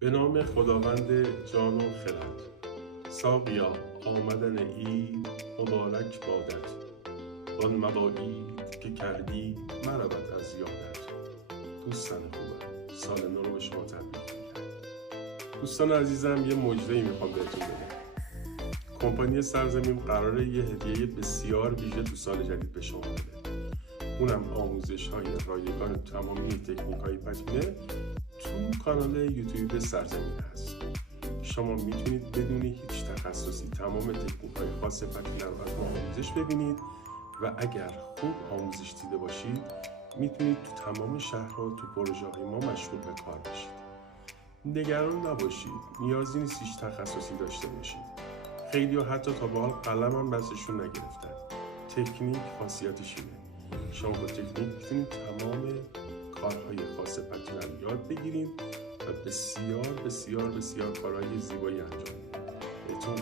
به نام خداوند جان و خرد. ساقیا آمدن عید مبارک بادت، آن مواعید که کردی مرود از یادت. دوستان خوبم، سال نو رو به شما تبریک میگم. دوستان عزیزم، یه مژده‌ای میخوام بهتون بدم. کمپانی سرزمین قراره یه هدیه بسیار ویژه تو سال جدید به شما بده. اونم آموزش‌های رایگان تمامی تکنیک‌های پتینه تو کانال یوتیوب سرزمین هست. شما میتونید بدون هیچ تخصصی تمام تکنیک‌های خاص پتینه رو از ما آموزش ببینید و اگر خوب آموزش دیده باشید میتونید تو تمام شهرها تو پروژه‌های ما مشغول به کار بشید. نگران نباشید، نیازی نیست هیچ تخصصی داشته باشید. خیلی‌ها حتی تا به حال قلم هم دستشون نگرفتن. تکنیک خاصیتش اینه، شما با تکنیک میتونید تمام کارهای خاص پتینه رو یاد بگیرید و بسیار بسیار بسیار کارهای زیبایی انجام بدید. بهتون